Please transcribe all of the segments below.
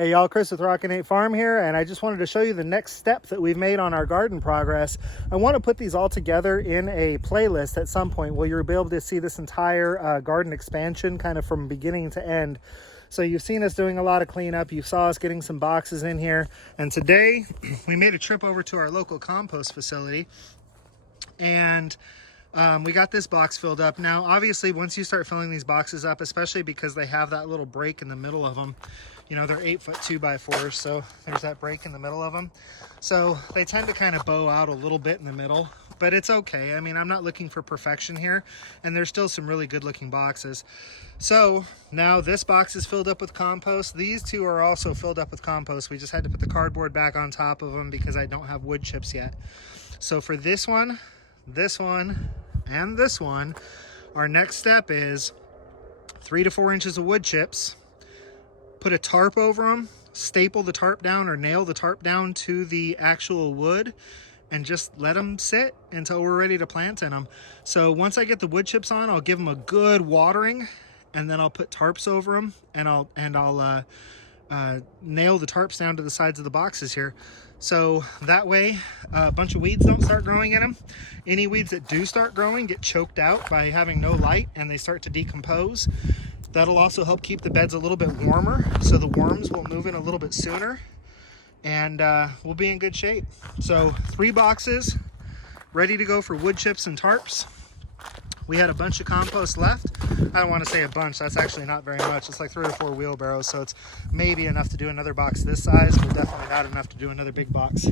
Hey y'all, Chris with Rockin Farm here, and I just wanted to show you the next step that we've made on our garden progress. I want to put these all together in a playlist at some point where you'll be able to see this entire garden expansion kind of from beginning to end. So you've seen us doing a lot of cleanup, you saw us getting some boxes in here, and today we made a trip over to our local compost facility, and we got this box filled up. Now, obviously, once you start filling these boxes up, especially because they have that little break in the middle of them, you know, they're 8-foot 2x4s, so there's that break in the middle of them. So they tend to kind of bow out a little bit in the middle, but it's okay. I mean, I'm not looking for perfection here, and there's still some really good looking boxes. So now this box is filled up with compost. These two are also filled up with compost. We just had to put the cardboard back on top of them because I don't have wood chips yet. So for this one, and this one, our next step is 3 to 4 inches of wood chips, put a tarp over them, staple the tarp down or nail the tarp down to the actual wood, and just let them sit until we're ready to plant in them. So once I get the wood chips on, I'll give them a good watering, and then I'll put tarps over them, and I'll nail the tarps down to the sides of the boxes here. So that way a bunch of weeds don't start growing in them. Any weeds that do start growing get choked out by having no light, and they start to decompose. That'll also help keep the beds a little bit warmer, so the worms will move in a little bit sooner, and we'll be in good shape. So 3 boxes ready to go for wood chips and tarps. We had a bunch of compost left. I don't want to say a bunch, that's actually not very much. It's like 3 or 4 wheelbarrows, so it's maybe enough to do another box this size, but definitely not enough to do another big box.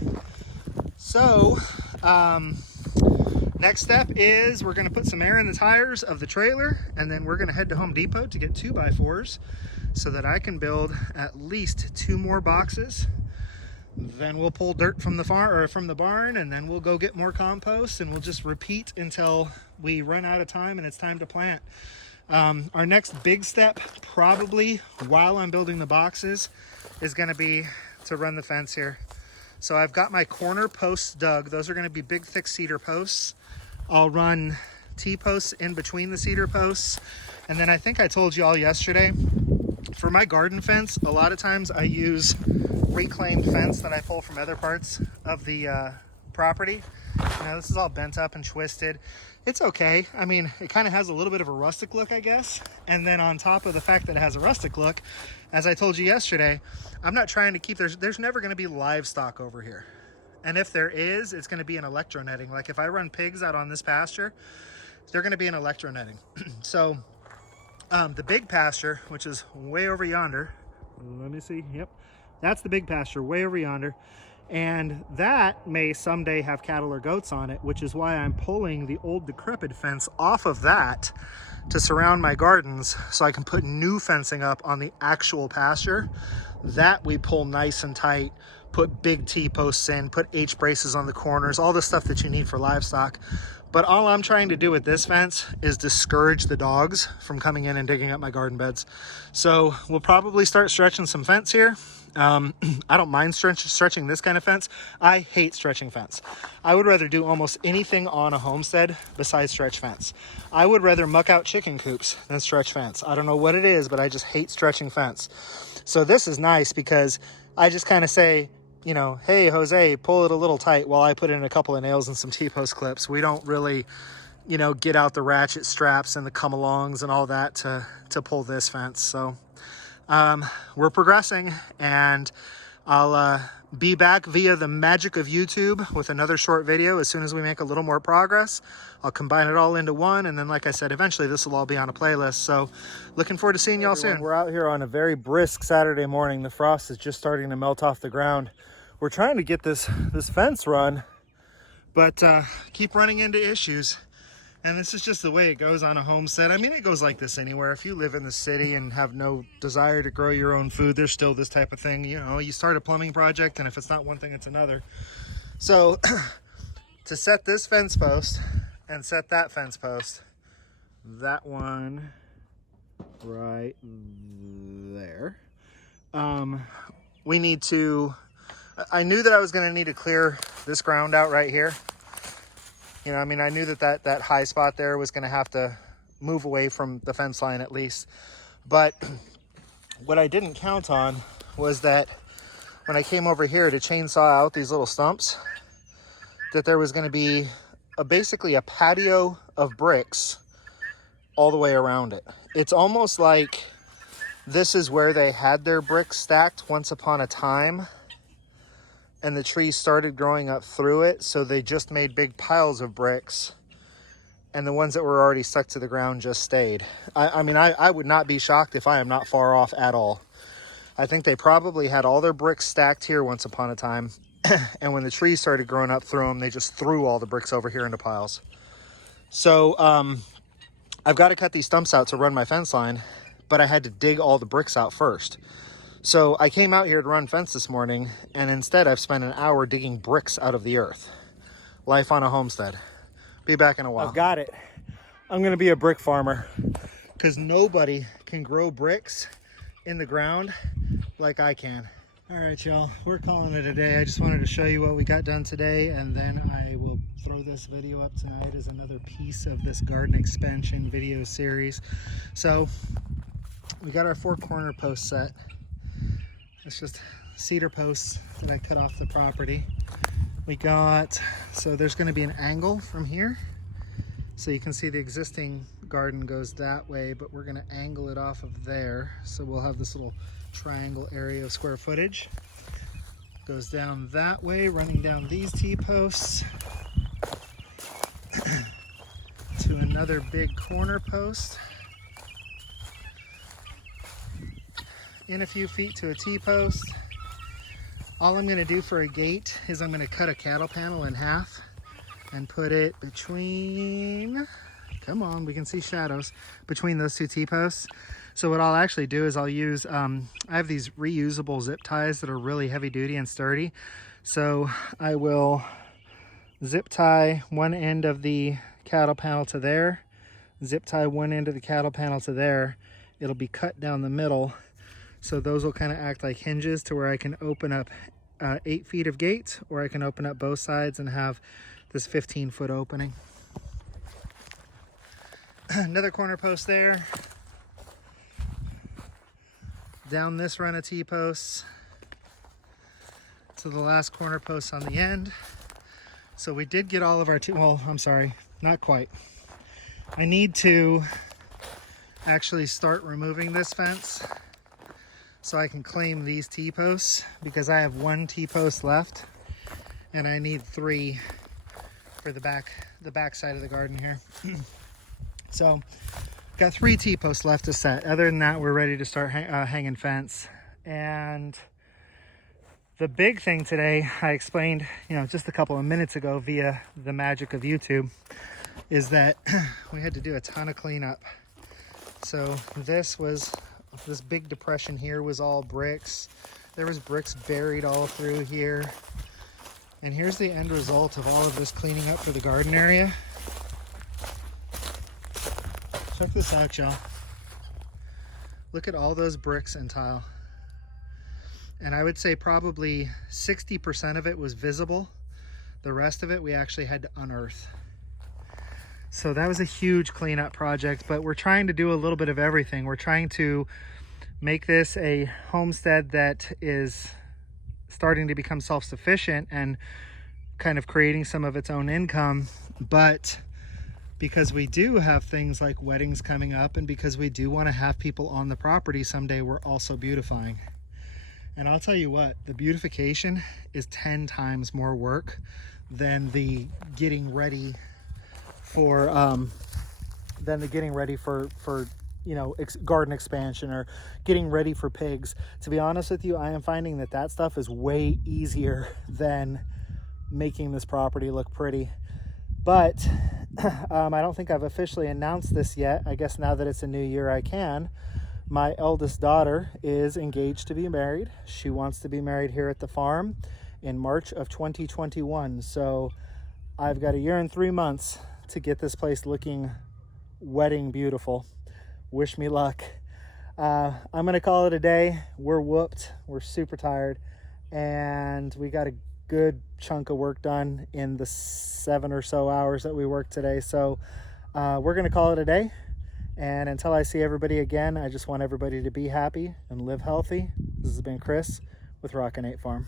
So next step is we're going to put some air in the tires of the trailer, and then we're going to head to Home Depot to get 2x4s so that I can build at least 2 more boxes. Then we'll pull dirt from the farm or from the barn, and then we'll go get more compost, and we'll just repeat until we run out of time and it's time to plant. Our next big step, probably while I'm building the boxes, is going to be to run the fence here. So I've got my corner posts dug. Those are going to be big, thick cedar posts. I'll run T-posts in between the cedar posts. And then I think I told you all yesterday, for my garden fence, a lot of times I use reclaimed fence that I pull from other parts of the property. Now this is all bent up and twisted. It's okay. I mean, it kind of has a little bit of a rustic look, I guess. And then on top of the fact that it has a rustic look, as I told you yesterday, I'm not trying to keep, there's never going to be livestock over here. And if there is, it's going to be an electro netting. Like if I run pigs out on this pasture, they're going to be an electro netting. So the big pasture, which is way over yonder, let me see, yep, that's the big pasture way over yonder. And that may someday have cattle or goats on it, which is why I'm pulling the old decrepit fence off of that to surround my gardens so I can put new fencing up on the actual pasture. That we pull nice and tight, put big T-posts in, put H-braces on the corners, all the stuff that you need for livestock. But all I'm trying to do with this fence is discourage the dogs from coming in and digging up my garden beds. So we'll probably start stretching some fence here. I don't mind stretching this kind of fence. I hate stretching fence. I would rather do almost anything on a homestead besides stretch fence. I would rather muck out chicken coops than stretch fence. I don't know what it is, but I just hate stretching fence. So this is nice because I just kind of say, you know, hey, Jose, pull it a little tight while I put in a couple of nails and some T-post clips. We don't really, you know, get out the ratchet straps and the come-alongs and all that to pull this fence. So we're progressing, and I'll be back via the magic of YouTube with another short video as soon as we make a little more progress. I'll combine it all into one, and then, like I said, eventually this will all be on a playlist. So looking forward to seeing y'all soon. We're out here on a very brisk Saturday morning. The frost is just starting to melt off the ground. We're trying to get this fence run, but keep running into issues. And this is just the way it goes on a homestead. I mean, it goes like this anywhere. If you live in the city and have no desire to grow your own food, there's still this type of thing. You know, you start a plumbing project, and if it's not one thing, it's another. So to set this fence post and set that fence post, that one right there, we need to, I knew that I was going to need to clear this ground out right here. You know, I mean, I knew that high spot there was going to have to move away from the fence line at least. But what I didn't count on was that when I came over here to chainsaw out these little stumps, that there was going to be basically a patio of bricks all the way around it. It's almost like this is where they had their bricks stacked once upon a time, and the trees started growing up through it, so they just made big piles of bricks, and the ones that were already stuck to the ground just stayed. I mean, I would not be shocked if I am not far off at all. I think they probably had all their bricks stacked here once upon a time, and when the trees started growing up through them, they just threw all the bricks over here into piles. So I've got to cut these stumps out to run my fence line, but I had to dig all the bricks out first. So I came out here to run fence this morning, and instead I've spent an hour digging bricks out of the earth. Life on a homestead. Be back in a while. I've got it. I'm gonna be a brick farmer, because nobody can grow bricks in the ground like I can. All right, y'all, we're calling it a day. I just wanted to show you what we got done today, and then I will throw this video up tonight as another piece of this garden expansion video series. So we got our 4 corner post set. It's just cedar posts that I cut off the property. We got, so there's going to be an angle from here. So you can see the existing garden goes that way, but we're going to angle it off of there. So we'll have this little triangle area of square footage. Goes down that way, running down these T-posts to another big corner post. In a few feet to a T-post. All I'm going to do for a gate is I'm going to cut a cattle panel in half and put it between, come on, we can see shadows, between those 2 T-posts. So what I'll actually do is I'll use, I have these reusable zip ties that are really heavy duty and sturdy. So I will zip tie one end of the cattle panel to there, zip tie one end of the cattle panel to there. It'll be cut down the middle. So those will kind of act like hinges to where I can open up 8 feet of gate, or I can open up both sides and have this 15-foot opening. Another corner post there. Down this run of T-posts to the last corner post on the end. So we did get all of our well, I'm sorry, not quite. I need to actually start removing this fence so I can claim these T-posts, because I have 1 T-post left and I need 3 for the back side of the garden here. So got 3 T-posts left to set. Other than that, we're ready to start hanging fence. And the big thing today, I explained, just a couple of minutes ago via the magic of YouTube, is that we had to do a ton of cleanup. So this big depression here was all bricks. There was bricks buried all through here. And here's the end result of all of this cleaning up for the garden area. Check this out, y'all. Look at all those bricks and tile. And I would say probably 60% of it was visible. The rest of it we actually had to unearth. So that was a huge cleanup project, but we're trying to do a little bit of everything. We're trying to make this a homestead that is starting to become self-sufficient and kind of creating some of its own income. But because we do have things like weddings coming up, and because we do want to have people on the property someday, we're also beautifying. And I'll tell you what, the beautification is 10 times more work than the getting ready for garden expansion or getting ready for pigs. To be honest with you, I am finding that stuff is way easier than making this property look pretty. But I don't think I've officially announced this yet. I guess now that it's a new year, I can. My eldest daughter is engaged to be married. She wants to be married here at the farm in March of 2021. So I've got a year and 3 months to get this place looking wedding beautiful. Wish me luck. I'm gonna call it a day. We're whooped. We're super tired, and we got a good chunk of work done in the 7 or so hours that we worked today. So we're gonna call it a day, And until I see everybody again, I just want everybody to be happy and live healthy. This has been Chris with Rockin' Farm.